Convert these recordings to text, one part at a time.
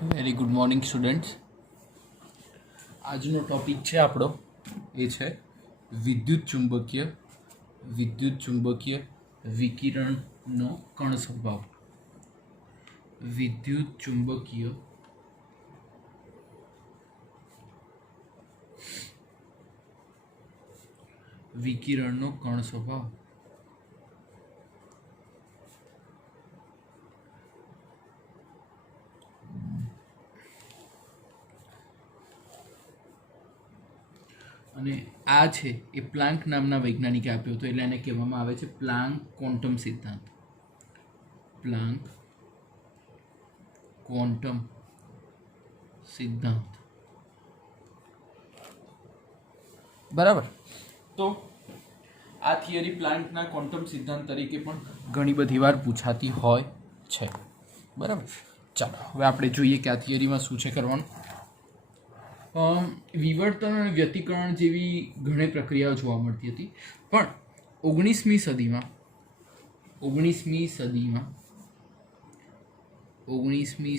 Very good morning students. આજનો topic છે આપણો એ છે વિદ્યુત ચુંબકીય વિકિરણનો કણ સ્વભાવ. વિદ્યુત ચુંબકીય વિકિરણનો કણ સ્વભાવ. અને આ છે એ પ્લાન્ક નામના વૈજ્ઞાનિકે આપ્યો હતો, એટલે એને કહેવામાં આવે છે પ્લાન્ક ક્વોન્ટમ સિદ્ધાંત. પ્લાન્ક ક્વોન્ટમ સિદ્ધાંત. બરાબર. તો આ થિયરી પ્લાન્કના ક્વોન્ટમ સિદ્ધાંત તરીકે પણ ઘણી બધી વાર પૂછાતી હોય છે. બરાબર. ચાલો હવે આપણે જોઈએ કે આ થિયરીમાં શું છે કરવાનું. વિવર્તન અને વ્યતિકરણ જેવી ઘણી પ્રક્રિયાઓ જોવા મળતી હતી, પણ 19મી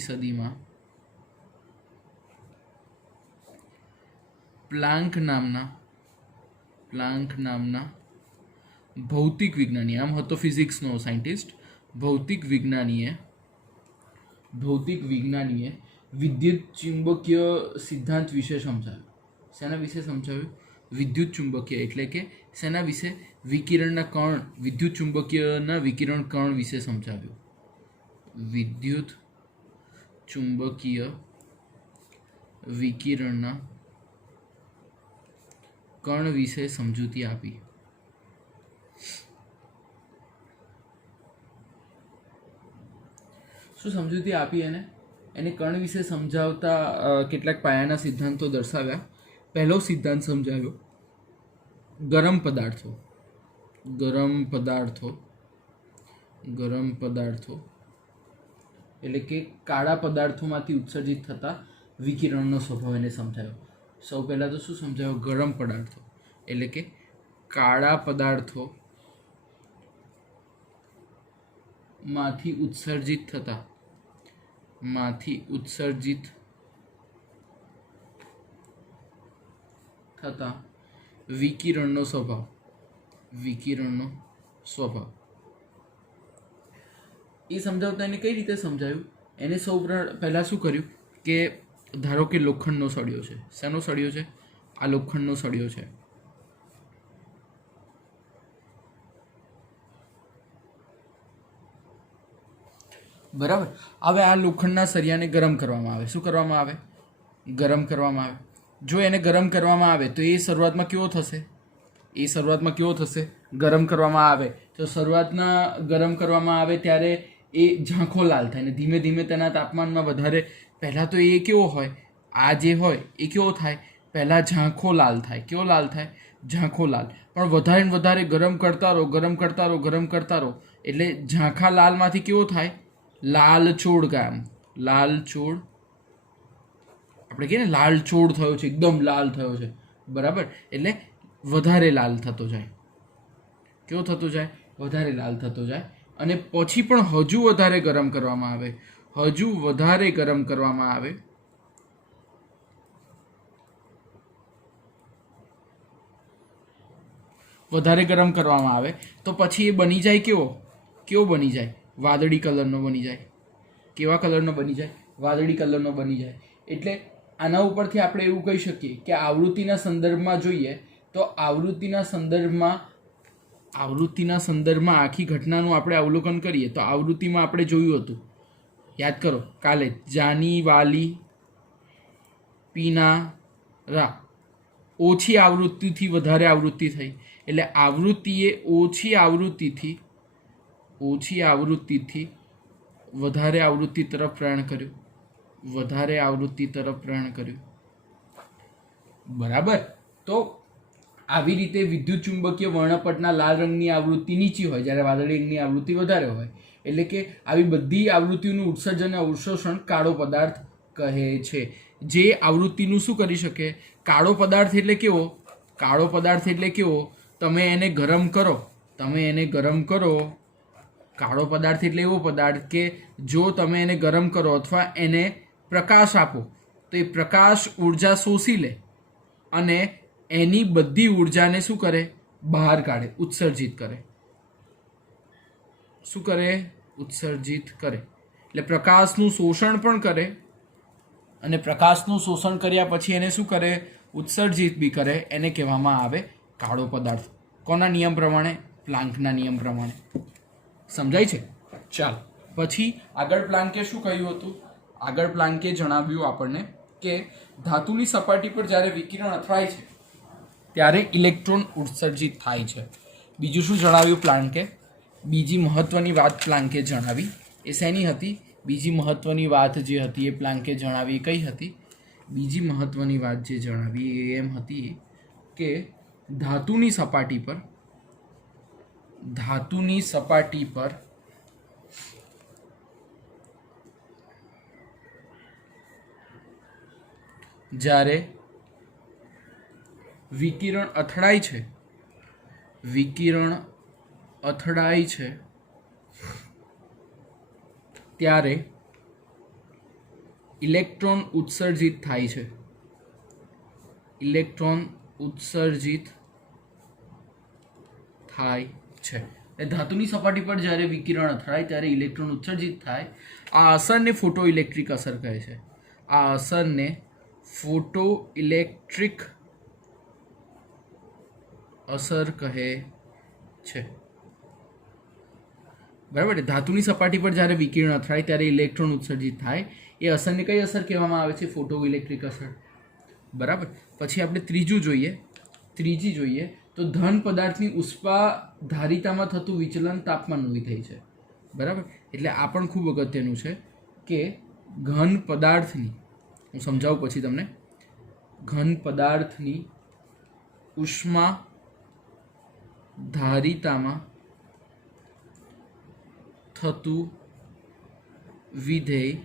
સદીમાં પ્લાન્ક નામના ભૌતિક વિજ્ઞાની, આમ હતો ફિઝિક્સનો સાયન્ટિસ્ટ, ભૌતિક વિજ્ઞાનીએ વિદ્યુત ચુંબકીય સિદ્ધાંત વિશે સમજાવ્યું. શેના વિશે સમજાવ્યું? વિદ્યુત ચુંબકીય એટલે કે શેના વિશે? વિકિરણના કણ, વિદ્યુત ચુંબકીયના વિકિરણ કણ વિશે સમજાવ્યું. વિદ્યુત ચુંબકીય વિકિરણના કણ વિશે સમજૂતી આપી. શું સમજૂતી આપી? એને કણ વિશે સમજાવતા કેટલાક પાયાના સિદ્ધાંતો દર્શાવ્યા. પહેલો સિદ્ધાંત સમજાવ્યો ગરમ પદાર્થો એટલે કે કાળા પદાર્થોમાંથી ઉત્સર્જિત થતા વિકિરણનો સ્વભાવ એને સમજાવ્યો. સૌ પહેલાં તો શું સમજાવ્યો? ગરમ પદાર્થો એટલે કે કાળા પદાર્થોમાંથી ઉત્સર્જિત થતા વિકિરણનો સ્વભાવ. એ સમજાવતા એને કઈ રીતે સમજાવ્યું? એને સૌ પહેલાં શું કર્યું કે ધારો કે લોખંડનો સળિયો છે. શેનો સળિયો છે? આ લોખંડનો સળિયો છે. બરાબર. હવે આ લોખંડના સળિયાને ગરમ કરવામાં આવે. શું કરવામાં આવે? ગરમ કરવામાં આવે. જો એને ગરમ કરવામાં આવે તો એ શરૂઆતમાં કેવો થશે? ગરમ કરવામાં આવે તો શરૂઆતના ગરમ કરવામાં આવે ત્યારે એ ઝાંખો લાલ થાય ને ધીમે ધીમે તેના તાપમાનમાં વધારે. પહેલાં તો એ કેવો હોય? આ જે હોય એ કેવો થાય? પહેલાં ઝાંખો લાલ થાય. કેવો લાલ થાય? ઝાંખો લાલ. પણ વધારે ને વધારે ગરમ કરતા રહો એટલે ઝાંખા લાલમાંથી કેવો થાય? લાલચોળ ગામ. લાલચોળ આપણે કહીએ ને લાલચોળ થયો છે, એકદમ લાલ થયો છે. બરાબર. એટલે વધારે લાલ થતો જાય. કેવો થતો જાય? વધારે લાલ થતો જાય. અને પછી પણ હજુ વધારે ગરમ કરવામાં આવે. વધારે ગરમ કરવામાં આવે તો પછી એ બની જાય કેવો બની જાય? વાદળી કલરનો બની જાય. કેવા કલરનો બની જાય? વાદળી કલરનો બની જાય. એટલે આના ઉપરથી આપણે એવું કહી શકીએ કે આવૃત્તિના સંદર્ભમાં જોઈએ તો આવૃત્તિના સંદર્ભમાં આખી ઘટનાનું આપણે અવલોકન કરીએ તો આવૃત્તિમાં આપણે જોયું હતું, યાદ કરો કાલે, જાની વાલી પીનારા, ઓછી આવૃત્તિથી વધારે આવૃત્તિ થઈ. એટલે આવૃત્તિએ ઓછી આવૃત્તિથી વધારે આવૃત્તિ તરફ પ્રયાણ કર્યું. બરાબર. તો આવી રીતે વિદ્યુત ચુંબકીય વર્ણપટના લાલ રંગની આવૃત્તિ નીચી હોય જ્યારે વાદળી રંગની આવૃત્તિ વધારે હોય. એટલે કે આવી બધી આવૃત્તિનું ઉત્સર્જન અને અવશોષણ કાળો પદાર્થ કહે છે. જે આવૃત્તિનું શું કરી શકે? કાળો પદાર્થ એટલે કેવો? તમે એને ગરમ કરો. કાળો પદાર્થ એટલે એવો પદાર્થ કે જો તમે એને ગરમ કરો અથવા એને પ્રકાશ આપો તો એ પ્રકાશ ઉર્જા શોષી લે અને એની બધી ઉર્જાને શું કરે? બહાર કાઢે, ઉત્સર્જિત કરે. શું કરે? ઉત્સર્જિત કરે. એટલે પ્રકાશનું શોષણ પણ કરે અને પ્રકાશનું શોષણ કર્યા પછી એને શું કરે? ઉત્સર્જિત બી કરે. એને કહેવામાં આવે કાળો પદાર્થ. કોના નિયમ પ્રમાણે? પ્લાન્કના નિયમ પ્રમાણે. સમજાય છે? ચાલો પછી આગળ પ્લાન્કે શું કહ્યું હતું? આગળ પ્લાન્કે જણાવ્યું આપણને કે ધાતુની સપાટી પર જ્યારે વિકિરણ અથડાય છે ત્યારે ઇલેક્ટ્રોન ઉત્સર્જિત થાય છે. બીજું શું જણાવ્યું પ્લાન્કે? બીજી મહત્વની વાત પ્લાન્કે જણાવી. એ શેની હતી? બીજી મહત્વની વાત જે હતી એ પ્લાન્કે જણાવી. એ કઈ હતી? બીજી મહત્વની વાત જે જણાવી એ એમ હતી કે ધાતુની સપાટી પર જ્યારે વિકિરણ અથડાય છે ત્યારે ઇલેક્ટ્રોન ઉત્સર્જિત થાય છે. ધાતુની સપાટી પર જ્યારે વિકિરણ અથડાય ત્યારે ઇલેક્ટ્રોન ઉત્સર્જિત થાય. આ અસરને ફોટો ઇલેક્ટ્રિક અસર કહે છે. આ અસરને ફોટો ઇલેક્ટ્રિક અસર કહે છે. બરાબર. ધાતુની સપાટી પર જ્યારે વિકિરણ અથડાય ત્યારે ઇલેક્ટ્રોન ઉત્સર્જિત થાય. એ અસરને કઈ અસર કહેવામાં આવે છે? ફોટો ઇલેક્ટ્રિક અસર. બરાબર. પછી આપણે ત્રીજી જોઈએ તો ધન પદાર્થની ઉષ્મા ધારિતામાં થતું વિચલન તાપમાનનું વિધેય છે. બરાબર. એટલે આ પણ ખૂબ અગત્યનું છે કે ઘન પદાર્થની, હું સમજાવું પછી તમને, ઘન પદાર્થની ઉષ્મા ધારિતામાં થતું વિધેય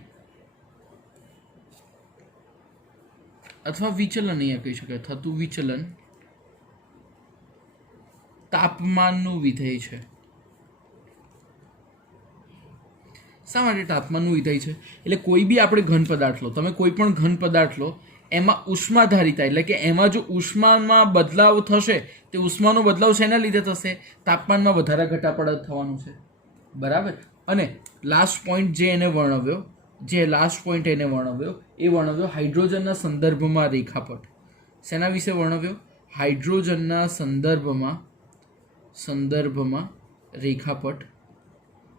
અથવા વિચલન, અહીંયા કહી શકાય, થતું વિચલન તાપમાનનું વિધેય છે. શા માટે તાપમાનનું વિધેય છે? એટલે કોઈ બી આપણે ઘન પદાર્થ લો, તમે કોઈ પણ ઘન પદાર્થ લો, એમાં ઉષ્માધારિતા એટલે કે એમાં જો ઉષ્મામાં બદલાવ થશે તે ઉષ્માનો બદલાવ શેના લીધે થશે? તાપમાનમાં વધારા ઘટાડા થવાનું છે. બરાબર. અને લાસ્ટ પોઈન્ટ જે એને વર્ણવ્યો એ વર્ણવ્યો હાઇડ્રોજનના સંદર્ભમાં રેખાપટ. શેના વિશે વર્ણવ્યો? હાઇડ્રોજનના સંદર્ભમાં રેખાપટ,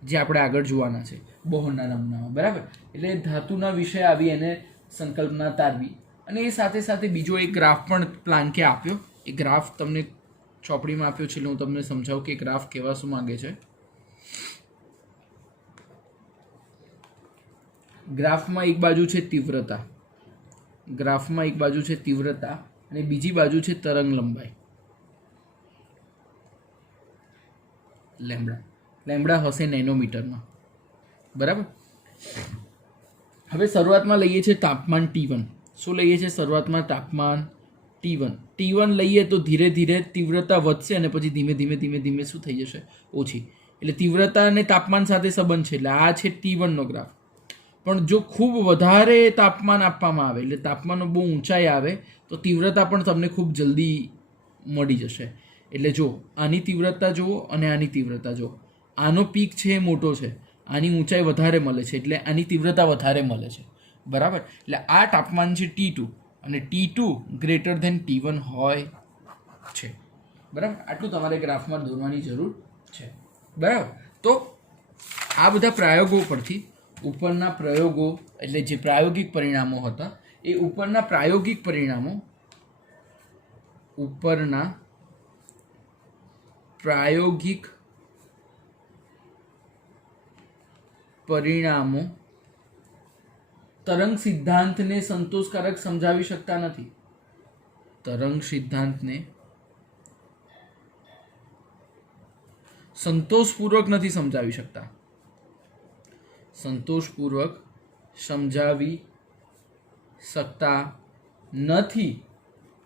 જે આપણે આગળ જોવાના છે બોહરના નમૂનામાં. બરાબર. એટલે ધાતુના વિષય આવી એને સંકલ્પના તારવી. અને એ સાથે સાથે બીજો એક ગ્રાફ પણ પ્લાન્કે આપ્યો. એ ગ્રાફ તમને ચોપડીમાં આપ્યો છે એટલે હું તમને સમજાવું કે ગ્રાફ કહેવા શું માંગે છે. ગ્રાફમાં એક બાજુ છે તીવ્રતા, અને બીજી બાજુ છે તરંગ લંબાઈ લેમ્બડા હશે નેનોમીટરમાં. બરાબર. હવે શરૂઆતમાં લઈએ છીએ તાપમાન T1. શું લઈએ છીએ શરૂઆતમાં? તાપમાન T1 લઈએ તો ધીરે ધીરે તીવ્રતા વધશે અને પછી ધીમે ધીમે શું થઈ જશે? ઓછી. એટલે તીવ્રતા અને તાપમાન સાથે સંબંધ છે. એટલે આ છે T1 નો ગ્રાફ. પણ જો ખૂબ વધારે તાપમાન આપવામાં આવે, એટલે તાપમાનનો બહુ ઊંચાઈ આવે, તો તીવ્રતા પણ તમને ખૂબ જલ્દી મળી જશે. એટલે જો આની તીવ્રતા જુઓ અને આની તીવ્રતા જુઓ, આનો પીક છે એ મોટો છે, આની ઊંચાઈ વધારે મળે છે, એટલે આની તીવ્રતા વધારે મળે છે. બરાબર. એટલે આ તાપમાન છે T2 અને T2 ગ્રેટર ધેન T1 હોય છે. બરાબર. આટલું તમારે ગ્રાફમાં દોરવાની જરૂર છે. બરાબર. તો આ બધા પ્રયોગો પરથી ઉપરના પ્રયોગો, એટલે જે પ્રાયોગિક પરિણામો હતા એ ઉપરના પ્રાયોગિક પરિણામો તરંગ સિદ્ધાંતને સંતોષકારક સમજાવી શકતા નથી. તરંગ સિદ્ધાંતને સંતોષપૂર્વક નથી સમજાવી શકતા. સંતોષપૂર્વક સમજાવી શકતા નથી.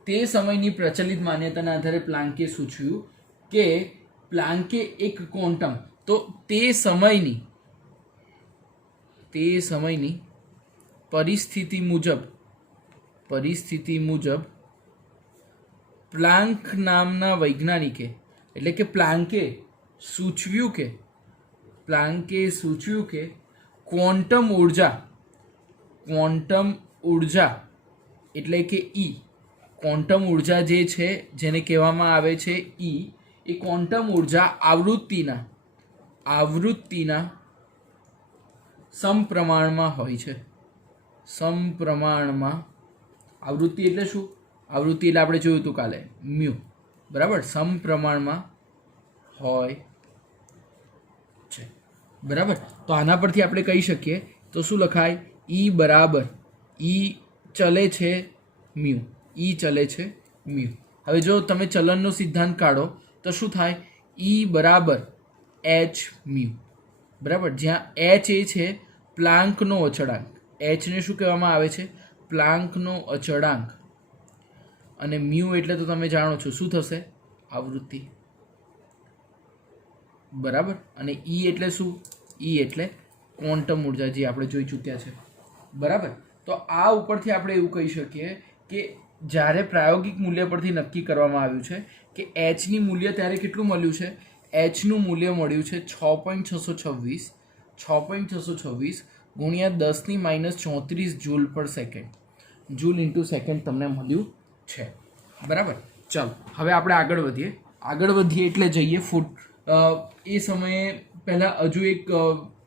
તે સમયની પ્રચલિત માન્યતાના આધારે પ્લાન્કે સૂચવ્યું કે પ્લાન્કે એક ક્વોન્ટમ, તો તે સમયની પરિસ્થિતિ મુજબ પ્લાન્ક નામના વૈજ્ઞાનિકે એટલે કે પ્લાન્કે સૂચવ્યું કે ક્વોન્ટમ ઉર્જા એટલે કે ક્વોન્ટમ ઉર્જા જે છે જેને કહેવામાં આવે છે એ ક્વોન્ટમ ઉર્જા આવૃત્તિના સમપ્રમાણમાં હોય છે. આવૃત્તિ એટલે શું? આવૃત્તિ એટલે આપણે જોયું હતું કાલે મ્યુ, બરાબર, સમપ્રમાણમાં હોય છે, બરાબર. તો આના પરથી આપણે કહી શકીએ તો શું લખાય? ઈ બરાબર ચલે છે મ્યુ. હવે જો તમે ચલનનો સિદ્ધાંત કાઢો તો શું થાય? ઈ બરાબર એચ મ્યુ, બરાબર. જ્યાં એચ એ છે પ્લાન્કનો અચળાંક. એચને શું કહેવામાં આવે છે? પ્લાન્કનો અચળાંક. અને મ્યુ એટલે તો તમે જાણો છો શું થશે? આવૃત્તિ, બરાબર. અને ઈ એટલે શું? ઈ એટલે ક્વોન્ટમ ઉર્જા, જે આપણે જોઈ ચૂક્યા છે, બરાબર. તો આ ઉપરથી આપણે એવું કહી શકીએ કે જ્યારે પ્રાયોગિક મૂલ્ય પરથી નક્કી કરવામાં આવ્યું છે કે એચની મૂલ્ય ત્યારે કેટલું મળ્યું છે? એચનું મૂલ્ય મળ્યું છે 6.626 ગુણ્યા 10⁻34 જૂલ પર સેકન્ડ. જૂલ ઇન્ટુ સેકન્ડ તમને મળ્યું છે, બરાબર. ચાલો હવે આપણે આગળ વધીએ એટલે જઈએ એ સમયે પહેલાં હજુ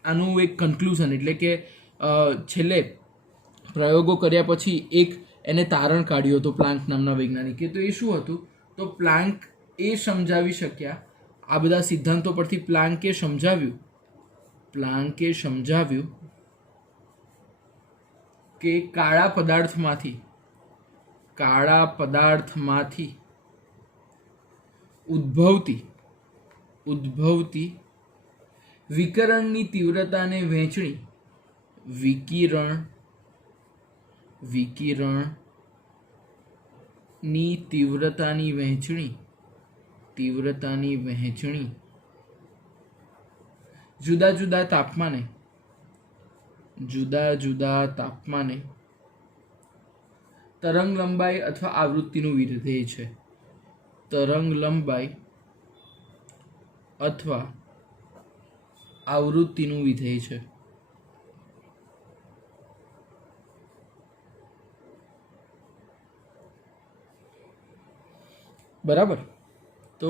આનું એક કન્ક્લુઝન એટલે કે છેલ્લે પ્રયોગો કર્યા પછી એને તારણ કાઢ્યું હતું પ્લાન્ક નામના વૈજ્ઞાનિકે. તો એ શું હતું? તો પ્લાન્ક એ સમજાવી શક્યા, આ બધા સિદ્ધાંતો પરથી પ્લાન્કે સમજાવ્યું કે કાળા પદાર્થમાંથી ઉદ્ભવતી વિકિરણની તીવ્રતાને વહેંચણી જુદા જુદા તાપમાને તરંગ લંબાઈ અથવા આવૃત્તિનું વિધેય છે. બરાબર. તો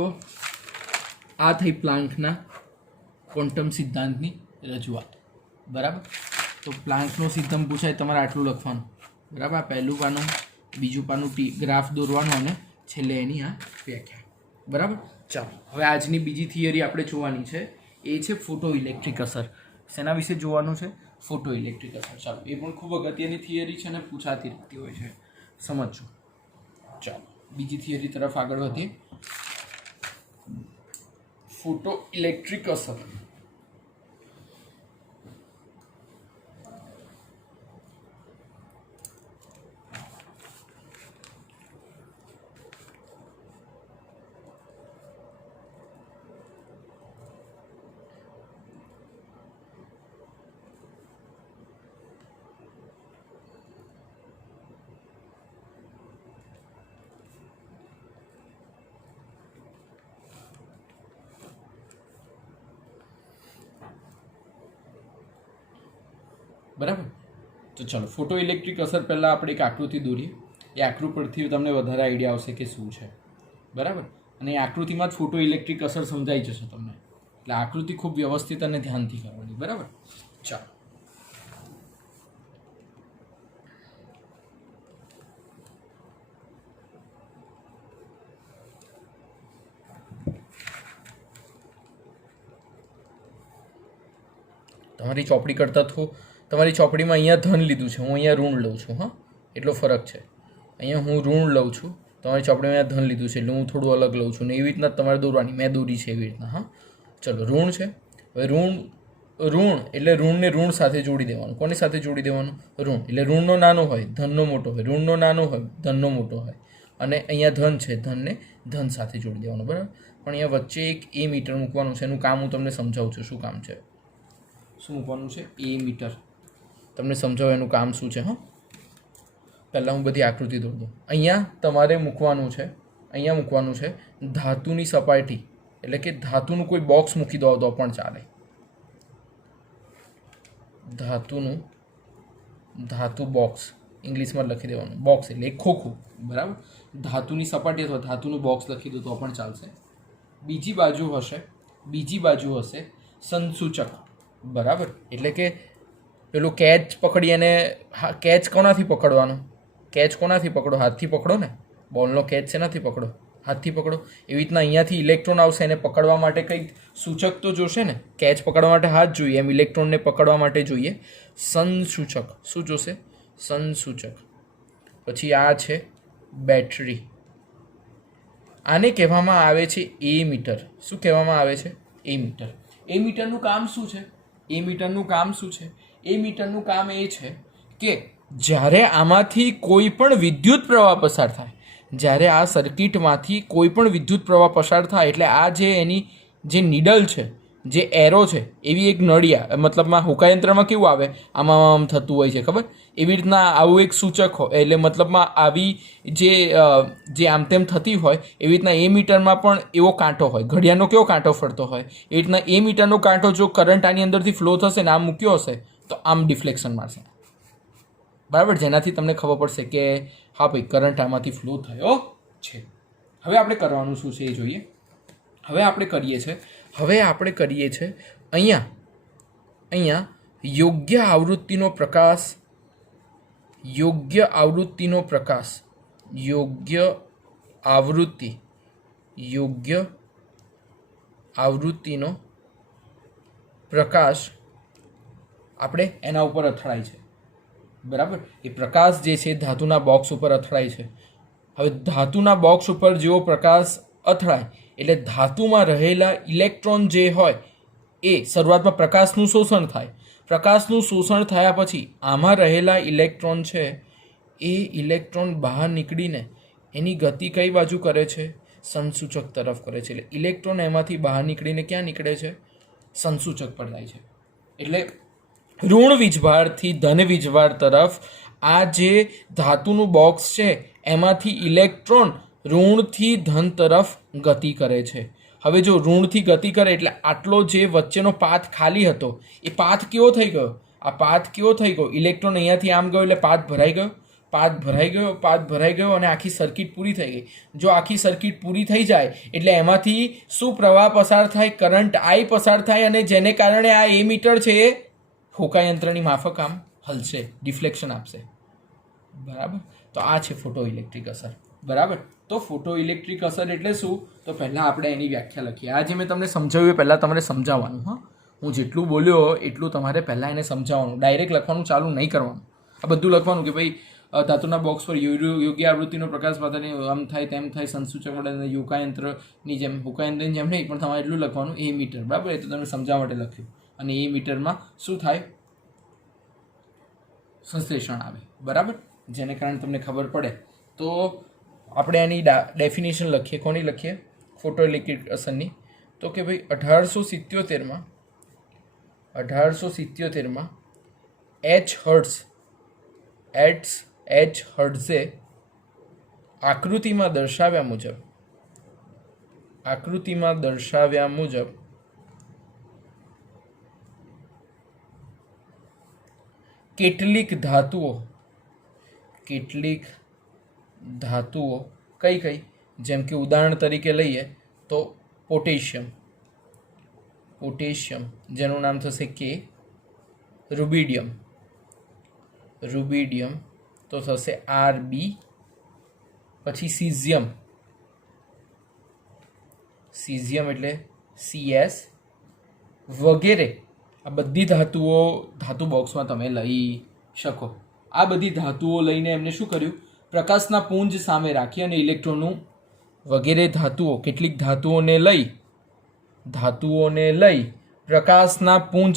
આ થઈ પ્લાન્કના ક્વોન્ટમ સિદ્ધાંતની રજૂઆત, બરાબર. તો પ્લાન્કનો સિદ્ધાંત પૂછાય તમારે આટલું લખવાનું, બરાબર. આ પહેલું પાનું, બીજું પાનું ગ્રાફ દોરવાનું અને છેલ્લે એની આ વ્યાખ્યા, બરાબર. ચાલો હવે આજની બીજી થિયરી આપણે જોવાની છે, એ છે ફોટો ઇલેક્ટ્રિક અસર. શેના વિશે જોવાનું છે? ફોટો ઇલેક્ટ્રિક અસર. ચાલો, એ પણ ખૂબ અગત્યની થિયરી છે અને પૂછાતી રહેતી હોય છે, સમજજો. ચાલો બીજી થિયરી તરફ આગળ વધીએ. ફોટો ઇલેક્ટ્રિક અસર. બરાબર. તો ચાલો ફોટો ઇલેક્ટ્રિક અસર પહેલાં આપણે એક આકૃતિ દોરીએ. એ આકૃતિ પરથી તમને વધારે આઈડિયા આવશે કે શું છે, બરાબર. અને એ આકૃતિમાં જ ફોટો ઇલેક્ટ્રિક અસર સમજાઈ જશે તમને. એટલે આકૃતિ ખૂબ વ્યવસ્થિત અને ધ્યાનથી કરવાની, બરાબર. ચાલો તમારી ચોપડી કરતાં તમારી ચોપડીમાં અહીંયા ધન લીધું છે, હું અહીંયા ઋણ લઉં છું. હા, એટલો ફરક છે. અહીંયા હું ઋણ લઉં છું, તમારી ચોપડીમાં અહીંયા ધન લીધું છે એટલે હું થોડું અલગ લઉં છું ને એવી રીતના તમારે દોરવાની. મેં દોરી છે એવી રીતના. હા, ચલો ઋણ છે. હવે ઋણ એટલે ઋણને ઋણ સાથે જોડી દેવાનું. કોની સાથે જોડી દેવાનું? ઋણ એટલે ઋણનો નાનો હોય ધનનો મોટો હોય, ઋણનો નાનો હોય ધનનો મોટો હોય. અને અહીંયા ધન છે, ધનને ધન સાથે જોડી દેવાનું, બરાબર. પણ અહીંયા વચ્ચે એક એ મીટર મૂકવાનું છે. એનું કામ હું તમને સમજાવું છું શું કામ છે. શું મૂકવાનું છે? એ મીટર. તમને સમજાવું એનું કામ શું છે. હા, પહેલાં હું બધી આકૃતિ દોરી દઉં. અહીંયા તમારે મૂકવાનું છે, અહીંયા મૂકવાનું છે ધાતુની સપાટી, એટલે કે ધાતુનું કોઈ બોક્સ મૂકી દો તો પણ ચાલે. ધાતુ બોક્સ ઇંગ્લિશમાં લખી દેવાનું. બોક્સ એટલે એક ખોખું, બરાબર. ધાતુની સપાટી અથવા ધાતુનું બોક્સ લખી દો તો પણ ચાલશે. બીજી બાજુ હશે સંસૂચક, બરાબર. એટલે કે પેલું કેચ પકડી અને કેચ કોનાથી પકડવાનો? કેચ કોનાથી પકડો? હાથથી પકડો ને. બોલનો કેચ શેનાથી પકડો? હાથથી પકડો. એવી રીતના અહીંયાથી ઇલેક્ટ્રોન આવશે, એને પકડવા માટે કંઈક સૂચક તો જોશે ને. કેચ પકડવા માટે હાથ જોઈએ, એમ ઇલેક્ટ્રોનને પકડવા માટે જોઈએ સંસૂચક. શું જોશે? સંસૂચક. પછી આ છે બેટરી. આને કહેવામાં આવે છે એમીટર. શું કહેવામાં આવે છે? એમીટર. એમીટરનું કામ શું છે? એમીટરનું કામ એ છે કે જ્યારે આમાંથી કોઈ પણ વિદ્યુત પ્રવાહ પસાર થાય, જ્યારે આ સર્કિટમાંથી કોઈ પણ વિદ્યુત પ્રવાહ પસાર થાય એટલે આ જે એની જે નીડલ છે, જે એરો છે, એવી એક નળિયા, મતલબમાં હોકાયંત્રમાં કેવું આવે, આમ થતું હોય છે, ખબર? એવી રીતના આવું એક સૂચક હોય, એટલે મતલબમાં આવી જે આમ તેમ થતી હોય, એવી રીતના એ મીટરમાં પણ એવો કાંટો હોય. ઘડિયાળનો કેવો કાંટો ફરતો હોય, એવી રીતના એ મીટરનો કાંટો જો કરંટ આની અંદરથી ફ્લો થશે ને આમ મૂક્યો હશે તો આમ ડિફ્લેક્શન મારશે, બરાબર. જેનાથી તમને ખબર પડશે કે હા ભાઈ કરંટ આમાંથી ફ્લો થયો છે. હવે આપણે કરવાનું શું છે એ જોઈએ. હવે આપણે કરીએ છીએ અહીંયા યોગ્ય આવૃત્તિનો પ્રકાશ આપણે એના ઉપર અથડાય છે, બરાબર. એ પ્રકાશ જે છે ધાતુના બોક્સ ઉપર અથડાય છે. હવે ધાતુના બોક્સ ઉપર જેવો પ્રકાશ અથડાય એટલે ધાતુમાં રહેલા ઇલેક્ટ્રોન જે હોય એ શરૂઆતમાં પ્રકાશનું શોષણ થાય. પ્રકાશનું શોષણ થયા પછી આમાં રહેલા ઇલેક્ટ્રોન છે એ ઇલેક્ટ્રોન બહાર નીકળીને એની ગતિ કઈ બાજુ કરે છે? સંસૂચક તરફ કરે છે. એટલે ઇલેક્ટ્રોન એમાંથી બહાર નીકળીને ક્યાં નીકળે છે? સંસૂચક પર જાય છે. એટલે ઋણ વીજભારથી ધન વીજભાર તરફ આ જે ધાતુનું બોક્સ છે એમાંથી ઇલેક્ટ્રોન ઋણથી ધન તરફ ગતિ કરે છે. હવે જો ઋણથી ગતિ કરે એટલે આટલો જે વચ્ચેનો પાથ ખાલી હતો એ પાથ કેવો થઈ ગયો? આ પાથ કેવો થઈ ગયો? ઇલેક્ટ્રોન અહીંયાથી આમ ગયો એટલે પાથ ભરાઈ ગયો અને આખી સર્કિટ પૂરી થઈ ગઈ. જો આખી સર્કિટ પૂરી થઈ જાય એટલે એમાંથી શું પ્રવાહ પસાર થાય? કરંટ આઈ પસાર થાય, અને જેને કારણે આ એમીટર છે એ હોકાયંત્રની માફક આમ હલશે, ડિફ્લેક્શન આપશે, બરાબર. તો આ છે ફોટો ઇલેક્ટ્રિક અસર, બરાબર. તો ફોટો ઇલેક્ટ્રિક અસર એટલે શું? તો પહેલાં આપણે એની વ્યાખ્યા લખીએ. આ જે મેં તમને સમજાવ્યું એ પહેલાં તમારે સમજાવવાનું. હા, હું જેટલું બોલ્યો એટલું તમારે પહેલાં એને સમજાવવાનું. ડાયરેક્ટ લખવાનું ચાલુ નહીં કરવાનું. આ બધું લખવાનું કે ભાઈ ધાતુના બોક્સ પર યોગ્ય આવૃત્તિનો પ્રકાશ પાતાને આમ થાય તેમ થાય, સંસૂચક વડે હોકાયંત્રની જેમ નહીં, પણ તમારે એટલું લખવાનું એ મીટર, બરાબર. એ તો તમને સમજાવવા માટે લખ્યું. અને એ મીટરમાં શું થાય? સંશ્લેષણ આવે, બરાબર. જેને કારણે તમને ખબર પડે. તો આપણે એની ડેફિનેશન લખીએ. કોની લખીએ? ફોટો ઇલેક્ટ્રિક અસરની. તો કે ભાઈ 1877માં એચ હર્ટ્ઝે આકૃતિમાં દર્શાવ્યા મુજબ કેટલીક ધાતુઓ કઈ જેમ કે ઉદાહરણ તરીકે લઈએ તો પોટેશિયમ, જેનું નામ થશે કે રૂબિડિયમ તો થશે RB. પછી સીઝિયમ એટલે CS વગેરે. આ બધી ધાતુ બોક્સમાં તમે લઈ શકો. આ બધી ધાતુઓ લઈને એમને શું કર્યું? પ્રકાશના પુંજ સામે રાખી અને ઇલેક્ટ્રોનનું વગેરે કેટલીક ધાતુઓને લઈ પ્રકાશના પુંજ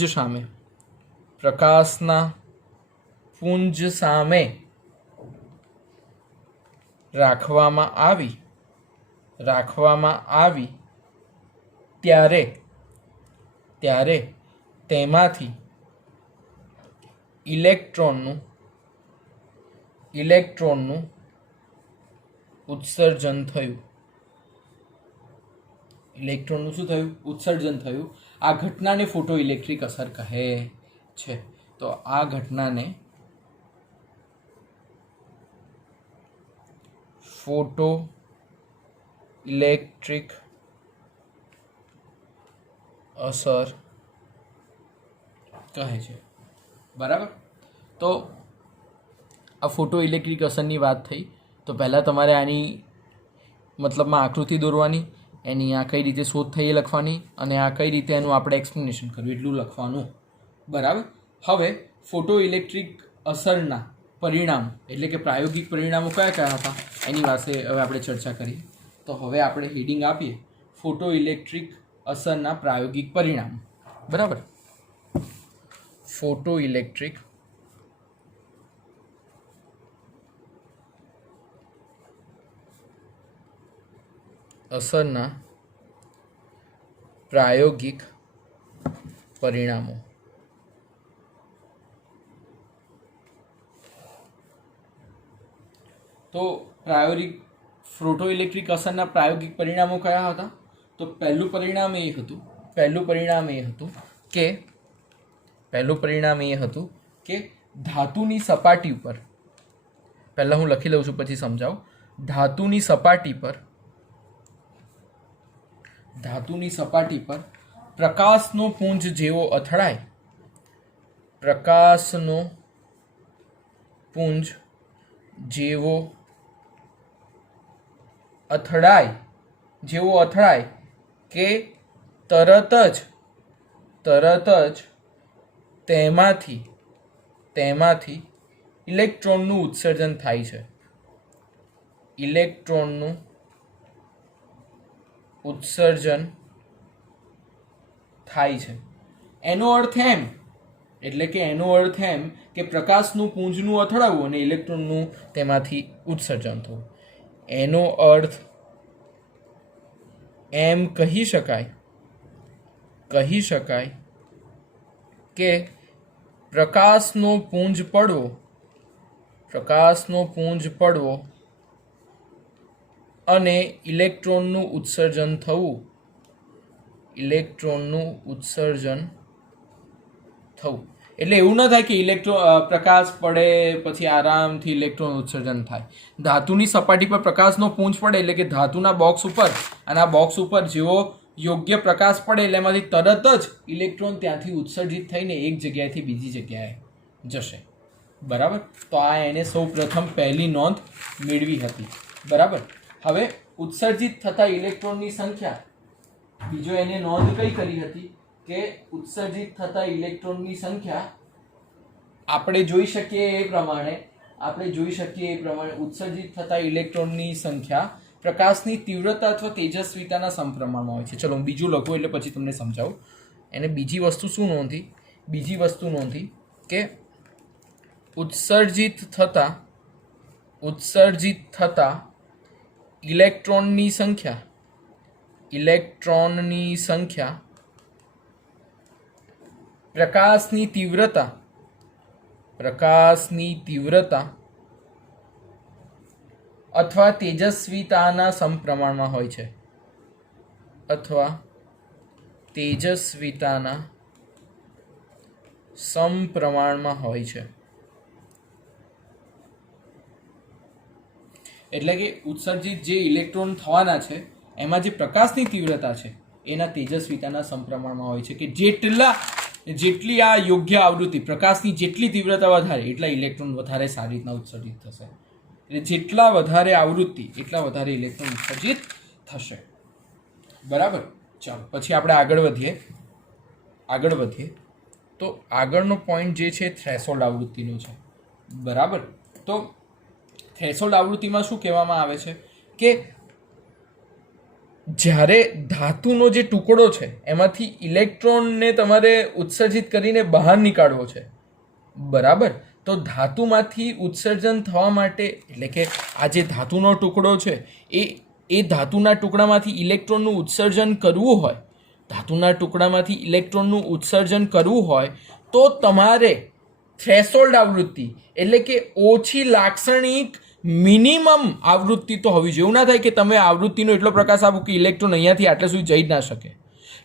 સામે રાખવામાં આવી ત્યારે તેમાંથી ઇલેક્ટ્રોનનું ઉત્સર્જન થયું. ઇલેક્ટ્રોનનું શું થયું? ઉત્સર્જન થયું. આ ઘટનાને ફોટો ઇલેક્ટ્રિક અસર કહે છે. તો આ ઘટનાને ફોટો ઇલેક્ટ્રિક અસર કહે છે. બરાબર. તો આ ફોટો ઇલેક્ટ્રિક અસરની વાત થઈ. તો પહેલાં તમારે આની મતલબમાં આકૃતિ દોરવાની, એની આ કઈ રીતે શોધ થઈ એ લખવાની, અને આ કઈ રીતે એનું આપણે એક્સપ્લેનેશન કરવું એટલું લખવાનું. બરાબર. હવે ફોટો ઇલેક્ટ્રિક અસરના પરિણામો એટલે કે પ્રાયોગિક પરિણામો કયા કયા હતા એની વાસે હવે આપણે ચર્ચા કરીએ. તો હવે આપણે હેડિંગ આપીએ ફોટો ઇલેક્ટ્રિક અસરના પ્રાયોગિક પરિણામો. બરાબર. ફોટો ઇલેક્ટ્રિક અસરના પ્રાયોગિક પરિણામો. તો ફોટો ઇલેક્ટ્રિક અસરના પ્રાયોગિક પરિણામો કયા હતા? તો પહેલું પરિણામ એ હતું કે ધાતુની સપાટી ઉપર, પહેલાં હું લખી લઉં છું પછી સમજાવું. ધાતુની સપાટી પર પ્રકાશનો પુંજ જેવો અથડાય, જેવો અથડાય કે તરત જ તેમાંથી ઇલેક્ટ્રોનનું ઉત્સર્જન થાય છે. ઇલેક્ટ્રોનનું ઉત્સર્જન થાય છે. એનો અર્થ એમ કે પ્રકાશનું પુંજનું અથડાવવું અને ઇલેક્ટ્રોનનું તેમાંથી ઉત્સર્જન થવું. એનો અર્થ એમ કહી શકાય કે પ્રકાશનો પુંજ પડવો અને ઇલેક્ટ્રોનનું ઉત્સર્જન થવું. એટલે એવું ન થાય કે પ્રકાશ પડે પછી આરામથી ઇલેક્ટ્રોન ઉત્સર્જન થાય. ધાતુની સપાટી પર પ્રકાશનો પુંજ પડે એટલે કે ધાતુના બોક્સ ઉપર, અને આ બોક્સ ઉપર જેવો યોગ્ય પ્રકાશ પડે એટલે એમાંથી તરત જ ઇલેક્ટ્રોન ત્યાંથી ઉત્સર્જિત થઈને એક જગ્યાએથી બીજી જગ્યાએ જશે. બરાબર. તો આ એને સૌ પ્રથમ પહેલી નોંધ મેળવી હતી. બરાબર. હવે ઉત્સર્જિત થતા ઇલેક્ટ્રોનની સંખ્યા, બીજો એને નોંધ કઈ કરી હતી કે ઉત્સર્જિત થતા ઇલેક્ટ્રોનની સંખ્યા આપણે જોઈ શકીએ એ પ્રમાણે ઉત્સર્જિત થતા ઇલેક્ટ્રોનની સંખ્યા પ્રકાશની તીવ્રતા અથવા તેજસ્વીતાના સમપ્રમાણમાં હોય છે. ચલો હું બીજું લખું એટલે પછી તમને સમજાવું. એને બીજી વસ્તુ નોંધી કે ઉત્સર્જિત થતા ઇલેક્ટ્રોનની સંખ્યા પ્રકાશની તીવ્રતા અથવા તેજસ્વીતાના સમપ્રમાણમાં હોય છે. એટલે કે ઉત્સર્જિત જે ઇલેક્ટ્રોન થવાના છે એમાં જે પ્રકાશની તીવ્રતા છે એના તેજસ્વીતાના સમપ્રમાણમાં હોય છે. કે જેટલી આ યોગ્ય આવૃત્તિ, પ્રકાશની જેટલી તીવ્રતા વધારે એટલા ઇલેક્ટ્રોન વધારે સારી રીતના ઉત્સર્જિત થશે. એટલે જેટલા વધારે આવૃત્તિ એટલા વધારે ઇલેક્ટ્રોન ઉત્સર્જિત થશે. બરાબર. ચાલો પછી આપણે આગળ વધીએ. તો આગળનો પોઈન્ટ જે છે થ્રેશોલ્ડ આવૃત્તિનો છે. બરાબર. તો થ્રેશોલ્ડ આવૃત્તિમાં શું કહેવામાં આવે છે કે જ્યારે ધાતુનો જે ટુકડો છે એમાંથી ઇલેક્ટ્રોનને તમારે ઉત્સર્જિત કરીને બહાર નીકાળવો છે. બરાબર. તો ધાતુમાંથી ઉત્સર્જન થવા માટે, એટલે કે આ જે ધાતુનો ટુકડો છે એ ધાતુના ટુકડામાંથી ઇલેક્ટ્રોનનું ઉત્સર્જન કરવું હોય તો તમારે થ્રેશોલ્ડ આવૃત્તિ એટલે કે ઓછી લાક્ષણિક મિનિમમ આવૃત્તિ તો હોવી જોઈએ. એવું ના થાય કે તમે આવૃત્તિનો એટલો પ્રકાશ આપો કે ઇલેક્ટ્રોન અહીંયાથી આટલે સુધી જઈ જ ના શકે.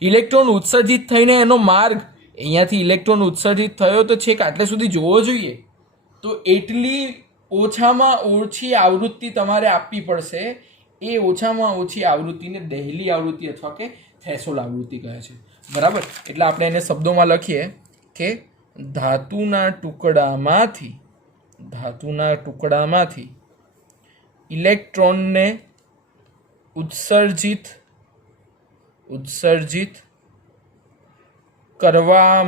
ઇલેક્ટ્રોન ઉત્સર્જિત થઈને એનો માર્ગ અહીંયાથી ઇલેક્ટ્રોન ઉત્સર્જિત થયો તો છેક આટલે સુધી જોવો જોઈએ. તો એટલી ઓછામાં ઓછી આવૃત્તિ તમારે આપવી પડશે. એ ઓછામાં ઓછી આવૃત્તિને દહેલી આવૃત્તિ અથવા કે થ્રેશોલ્ડ આવૃત્તિ કહે છે. બરાબર. એટલે આપણે એને શબ્દોમાં લખીએ કે ધાતુના ટુકડામાંથી ઇલેક્ટ્રોનને ઉત્સર્જિત કરવા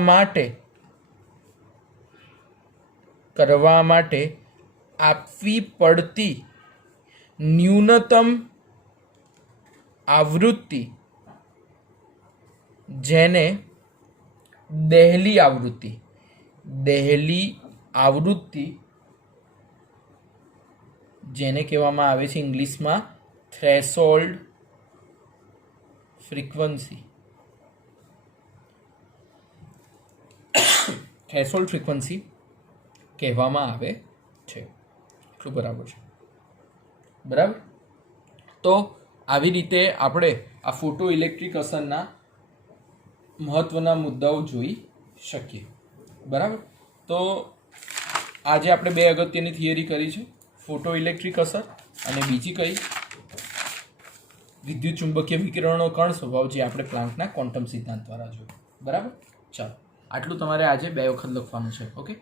માટે આપવી પડતી ન્યૂનતમ આવૃત્તિ જેને દહેલી આવૃત્તિ જેને કહેવામાં આવે છે ઇંગ્લિશમાં થ્રેશોલ્ડ ફ્રીક્વન્સી. થ્રેશોલ્ડ ફ્રીક્વન્સી કહેવામાં આવે છે. એટલું બરાબર છે. બરાબર. તો આવી રીતે આપણે આ ફોટો ઇલેક્ટ્રિક અસરના મહત્વના મુદ્દાઓ જોઈ શકીએ. બરાબર. તો આજે આપણે 2 અગત્યની થિયરી કરી છે, ફોટો ઇલેક્ટ્રિક અસર અને બીજી કઈ વિદ્યુત ચુંબકીય વિકિરણનો કણ સ્વભાવ, જે આપણે પ્લાન્કના ક્વોન્ટમ સિદ્ધાંત દ્વારા જોયું. બરાબર. ચાલો, આટલું તમારે આજે 2 વખત લખવાનું છે. ઓકે.